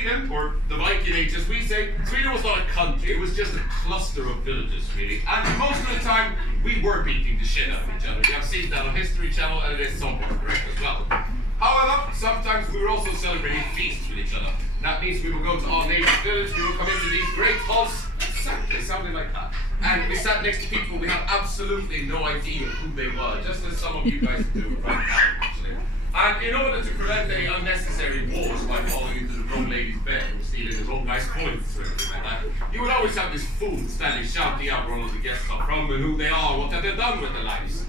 Sweden, or the Viking Age as we say, Sweden was not a country, it was just a cluster of villages really. And most of the time, we were beating the shit out of each other. We have seen that on History Channel and it is somewhat correct as well. However, sometimes we were also celebrating feasts with each other. That means we would go to our neighbor's village, we would come into these great halls, exactly, something like that. And we sat next to people we had absolutely no idea who they were, just as some of you guys do right now, actually. And in order to prevent any unnecessary wars by falling into the wrong lady's bed or stealing the wrong guy's coins or anything like that, you would always have this fool standing shouting out where all of the guests are from and who they are, what have they done with their lives.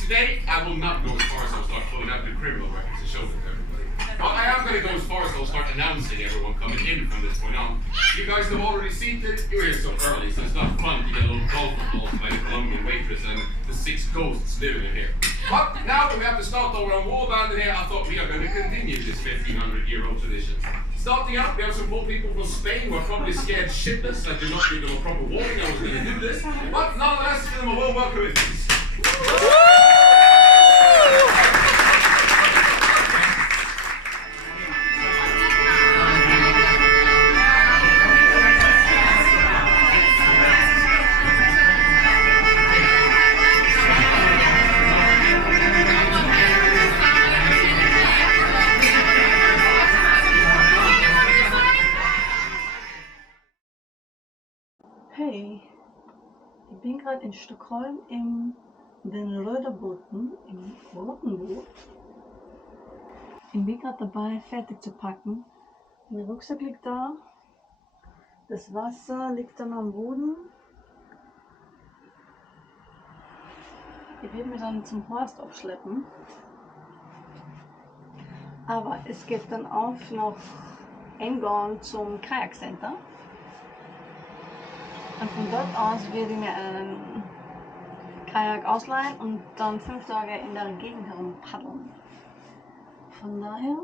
Today, I will not go as far as I'll start pulling out the criminal records to show them to everybody. But I am going to go as far as I'll start announcing everyone coming in from this point on. You guys have already seen it. You're here so early, so it's not fun to get a little golf balls by the Colombian waitress and the 6 ghosts living in here. But now that we have to start our own war band in here, I thought we are going to continue this 1500-year-old tradition. Starting out, we have some poor people from Spain who are probably scared shitless. I did not give them a proper warning I was going to do this. But nonetheless, give them a warm welcome in peace. Hey, ich bin gerade in Stockholm in den Röderbooten, im roten Boot. Ich bin gerade dabei, fertig zu packen. Mein Rucksack liegt da, das Wasser liegt dann am Boden. Ich werde mich dann zum Horst aufschleppen. Aber es geht dann auch noch England zum Kajak Center. Und von dort aus werde ich mir einen Kajak ausleihen und dann 5 Tage in der Gegend herum paddeln. Von daher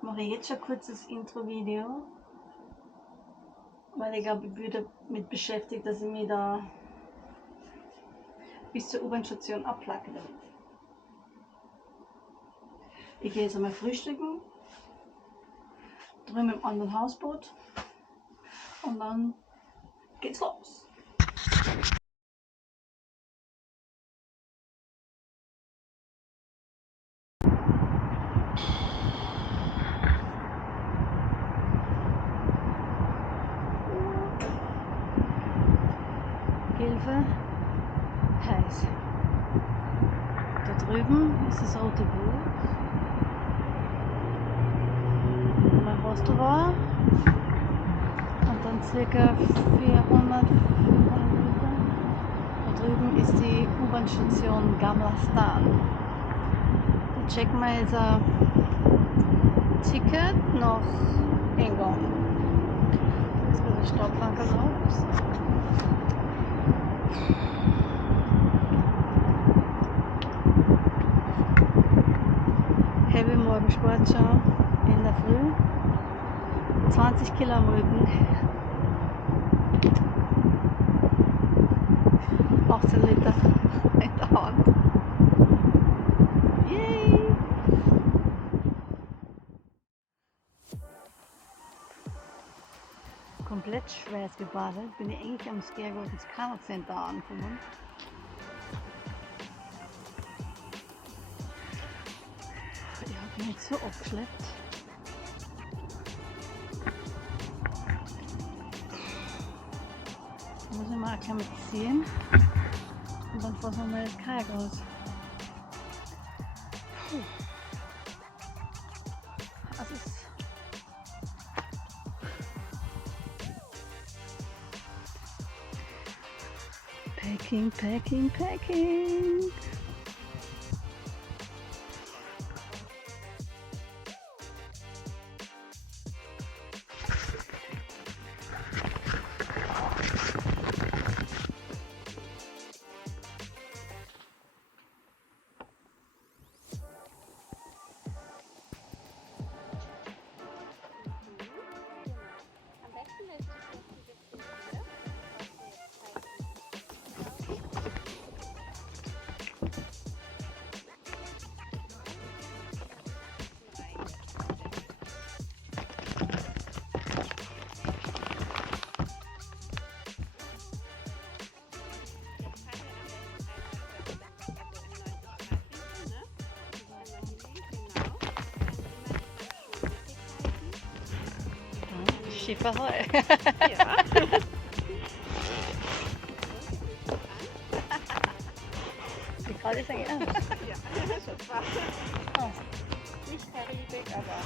mache ich jetzt schon kurz das Intro-Video, weil ich glaube, ich bin damit beschäftigt, dass ich mich da bis zur U-Bahn-Station abplacken will. Ich gehe jetzt einmal frühstücken, drüben im anderen Hausboot und dann geht's los. Hilfe, heiß. Da drüben ist das rote Boot. Mein Hostel war. Und dann circa 400, 500 Meter. Da drüben ist die U-Bahn-Station Gamla Stan. Da checken wir jetzt ein Ticket nach England. Jetzt wird der Stoppanker drauf. Heavy Morgensport schon in der Früh. 20 Kilo am Rücken. 18 Liter in der Hand. Yay! Komplett schweiß gebadet bin ich eigentlich am Scareghost Kajak Center angekommen. Ich habe mich so abgeschleppt. Da muss ich mal akklimatisieren und dann fassen wir mal das Kajak aus. Das ist Packing, Packing, Packing. Schifferei. Ja. Wie gerade ist eigentlich ernst? Ja, schon fast. Ah, Nicht Karibik, aber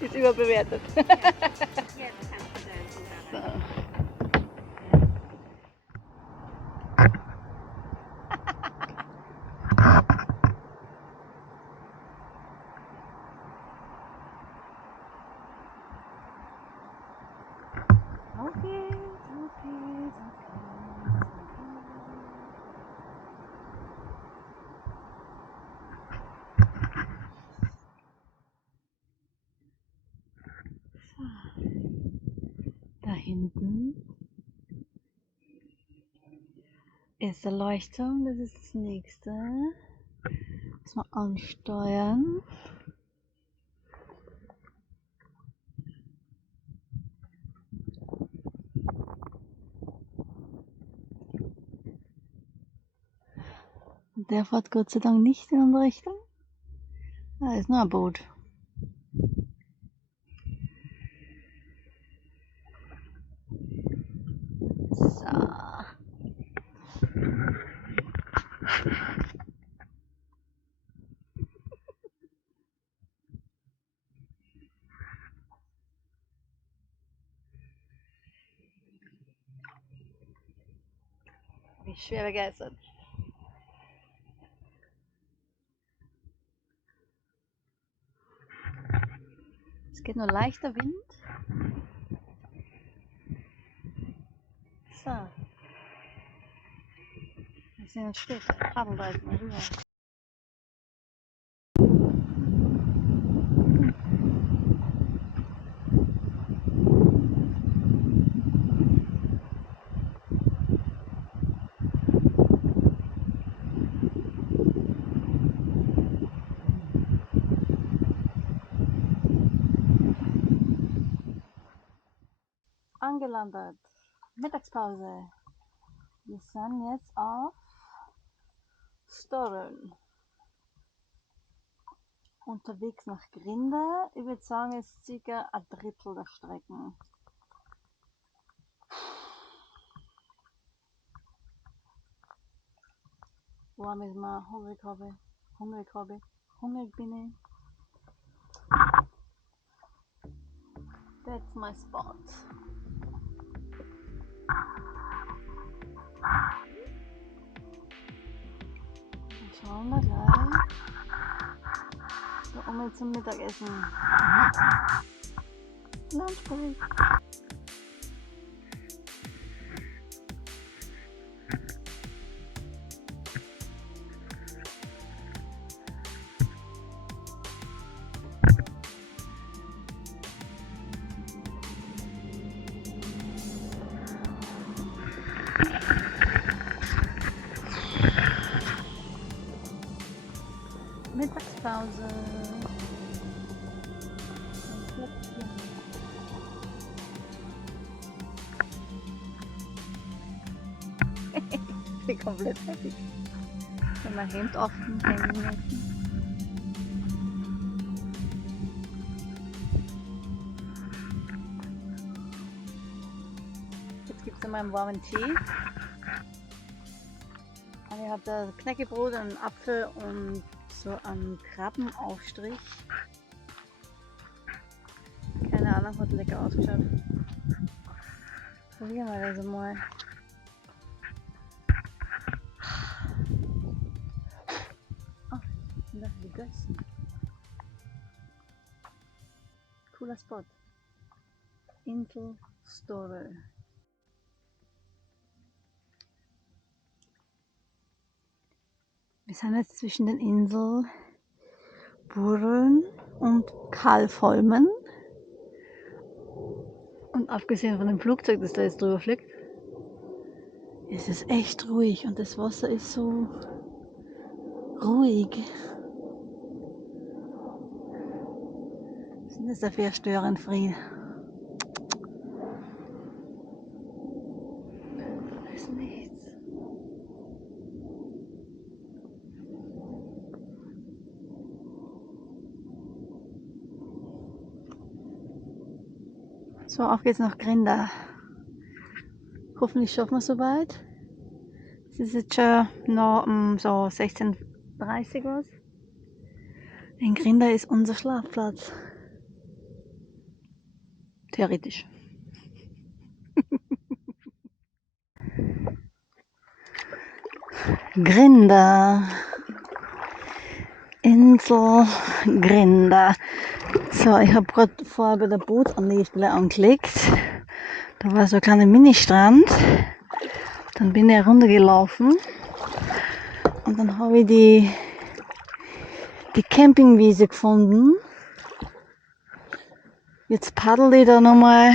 ist überbewertet. jetzt kannst du deinen So. Bruder rein. Okay, okay. Da hinten ist der Leuchtturm, das ist das nächste. Müssen wir ansteuern. Und der fährt Gott sei Dank nicht in unsere Richtung. Da ist nur ein Boot. So. Bin ich schwer begeistert. Es geht nur leichter Wind. So. Wir sind jetzt später. Abendreisen rüber. Angelandet. Mittagspause. Wir sind jetzt auf Storrön. Unterwegs nach Grinde. Ich würde sagen, es ist ca. ein Drittel der Strecken. Warm ist mir, hungrig habe ich. Hungrig bin ich. That's my spot. Wir schauen wir gleich. Da oben zum Mittagessen. Lunchbreak. Mittagspause. Ein Plätzchen. Ich bin komplett fertig. Ich habe mein Hemd offen hängen lassen. Jetzt gibt es einmal einen warmen Tee. Und ich habe da Knäckebrot, einen Apfel und so einen Krabbenaufstrich. Keine Ahnung, hat lecker ausgeschaut. Probieren wir das mal. Oh, sind das die Götzen? Cooler Spot. Insel Storrö. Wir sind jetzt zwischen den Inseln Burön und Kalfholmen. Und abgesehen von dem Flugzeug, das da jetzt drüber fliegt, ist es echt ruhig und das Wasser ist so ruhig. Was ist denn das da für ein Störenfried? Da ist nichts. So, auf geht's nach Grinda. Hoffentlich schaffen wir es soweit. Es ist jetzt schon noch so 16:30 was. In Grinda ist unser Schlafplatz. Theoretisch. Grinda. Insel Grinda. So, ich habe gerade vorher bei der Bootsanlegestelle angeklickt. Da war so ein kleiner Ministrand. Dann bin ich runtergelaufen. Und dann habe ich die Campingwiese gefunden. Jetzt paddel ich da nochmal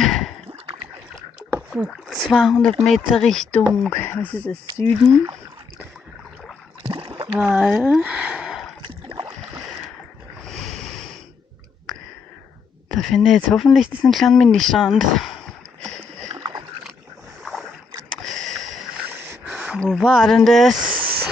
so 200 Meter Richtung, was ist das, Süden. Weil da finde ich jetzt hoffentlich diesen kleinen Ministrand. Wo war denn das?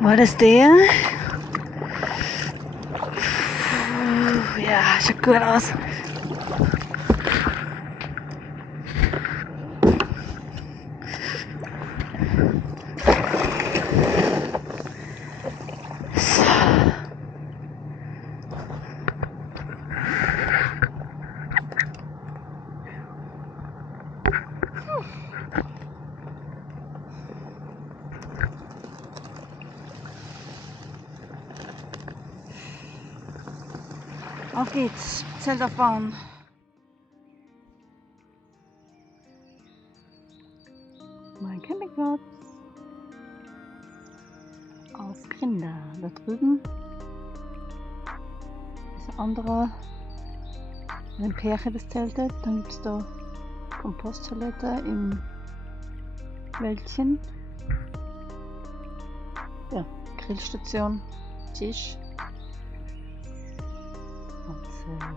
War das der? Ja, schaut gut aus. Auf geht's, Zelt aufbauen. Mein Campingplatz. Aus Grinda. Da drüben ist ein anderer, ein Pärchen, das zeltet. Dann gibt es da Komposttoilette im Wäldchen. Ja, Grillstation, Tisch. Und Zelt.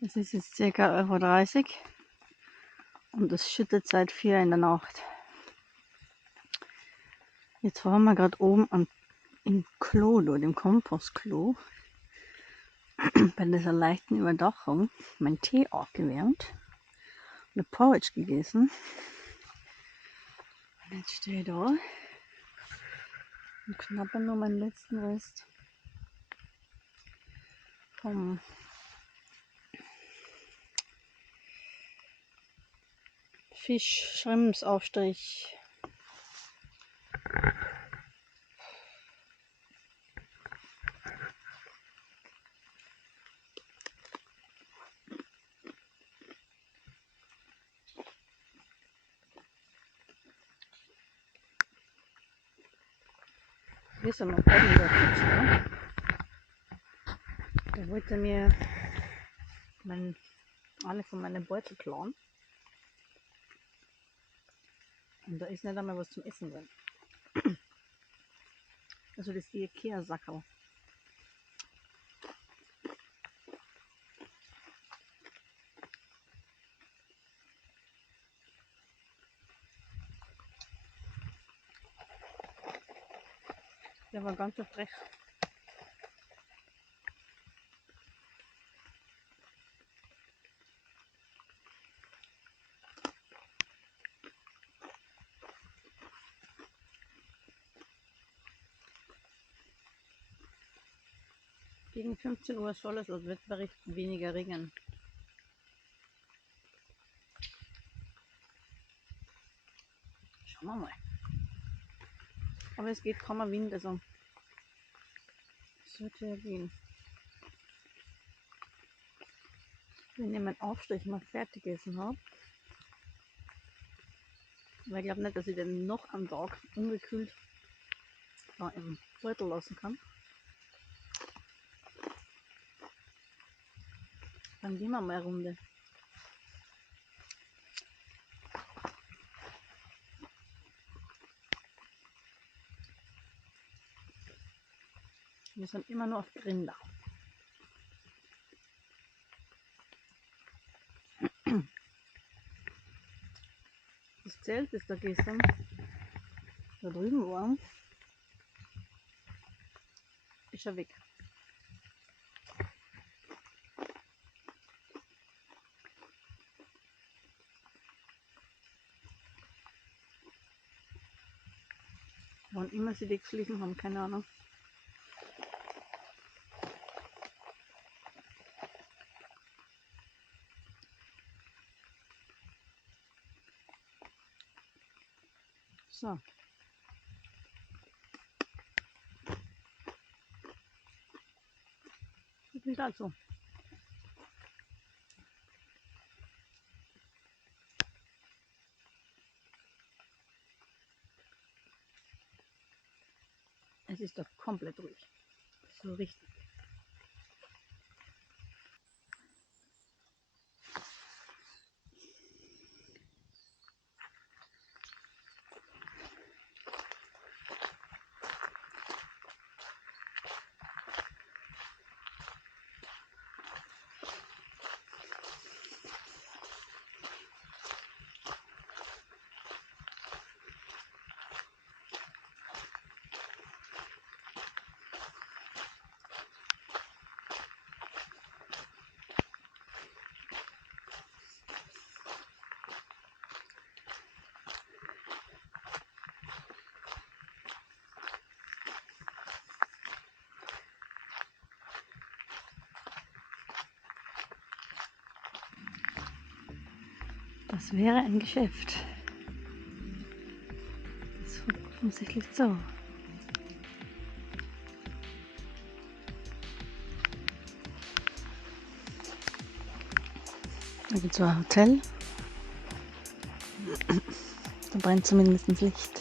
Das ist jetzt ca. 1,30 € und es schüttet seit 4 in der Nacht. Jetzt waren wir gerade oben im Klo, dem Kompostklo. bei dieser leichten Überdachung meinen Tee aufgewärmt und eine Porridge gegessen. Und jetzt stehe ich da und knappe nur meinen letzten Rest vom Fisch-Shrimps-Aufstrich. Hier ist er noch oben, der Fisch, ne? Der wollte mir eine von meinen Beutel klauen. Und da ist nicht einmal was zum Essen drin. Also das ist die Ikea-Sackerl. Der war ganz so frech. Gegen 15 Uhr soll es laut Wetterbericht weniger regnen. Schauen wir mal. Aber es geht kaum ein Wind, also sollte ja gehen. Wenn ich meinen Aufstrich mal fertig gegessen habe, weil ich glaube nicht, dass ich den noch am Tag ungekühlt da im Beutel lassen kann. Dann gehen wir mal eine Runde. Wir sind immer nur auf Rinder. Das Zelt, das da gestern da drüben war, ist ja weg. Wann immer sie die geschliffen haben, keine Ahnung. So. So viel dazu. Es ist doch komplett ruhig. So richtig. Das wäre ein Geschäft. Das wird offensichtlich so. Da gibt es so ein Hotel. Da brennt zumindest Licht.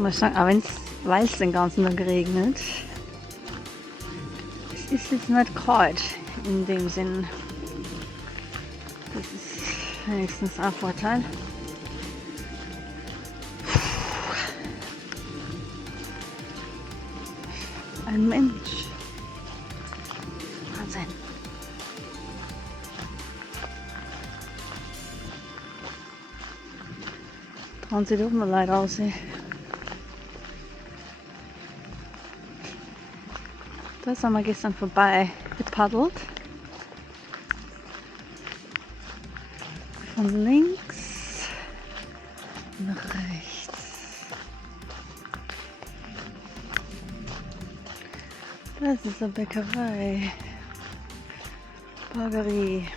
muss sagen, auch weil es den ganzen Tag regnet, es ist jetzt nicht kalt in dem Sinn. Das ist wenigstens ein Vorteil. Ein Mensch. Wahnsinn. Trauen Sie doch mal leider aus. Da sind wir gestern vorbei gepaddelt. Von links nach rechts. Das ist eine Bäckerei. Bagerie.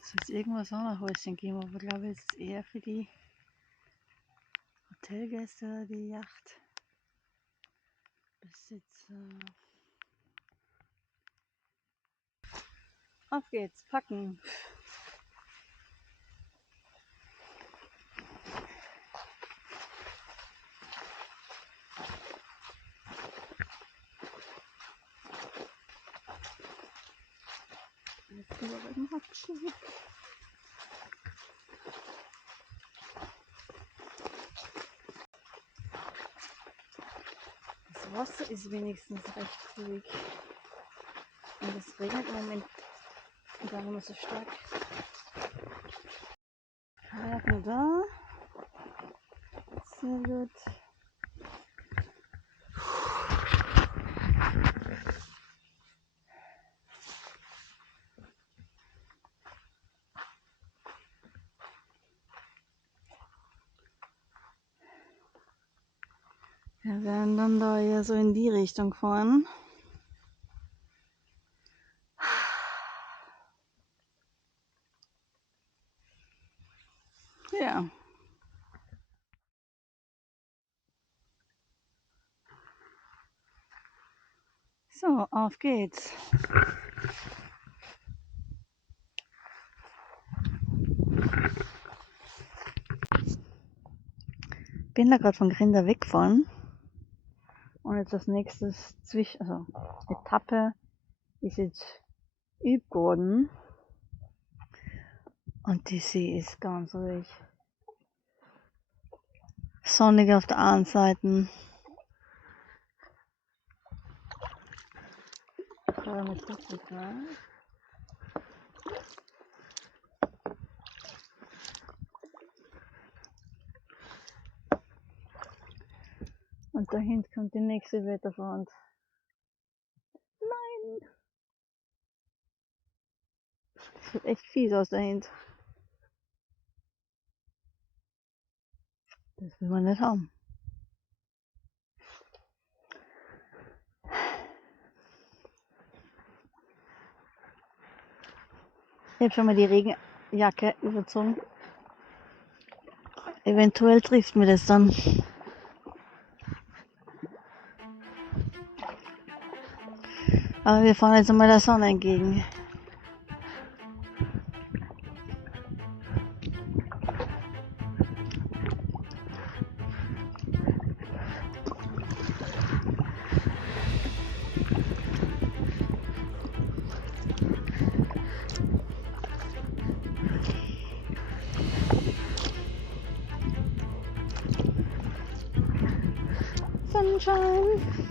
Es ist irgendwas Sommerhäuschen geben, aber ich glaube, es ist eher für die Hotelgäste oder die Yachtbesitzer. Auf geht's, packen! Jetzt wieder beim Hatschen. Das Wasser ist wenigstens recht ruhig. Und es regnet im Moment gar nicht mehr so stark. Halt nur da. Sehr gut. Wir werden dann da eher so in die Richtung fahren. Ja. So, auf geht's. Bin da gerade von Grinda weggefahren. Und jetzt das nächste Etappe ist jetzt Übgorden. Und die See ist ganz ruhig. Sonnig auf der einen Seite. Und da hinten kommt die nächste Wetterfront. Nein! Das sieht echt fies aus da hinten. Das will man nicht haben. Ich habe schon mal die Regenjacke überzogen. Eventuell trifft mir das dann. Aber wir fahren jetzt einmal der Sonne entgegen. Sonnenschein.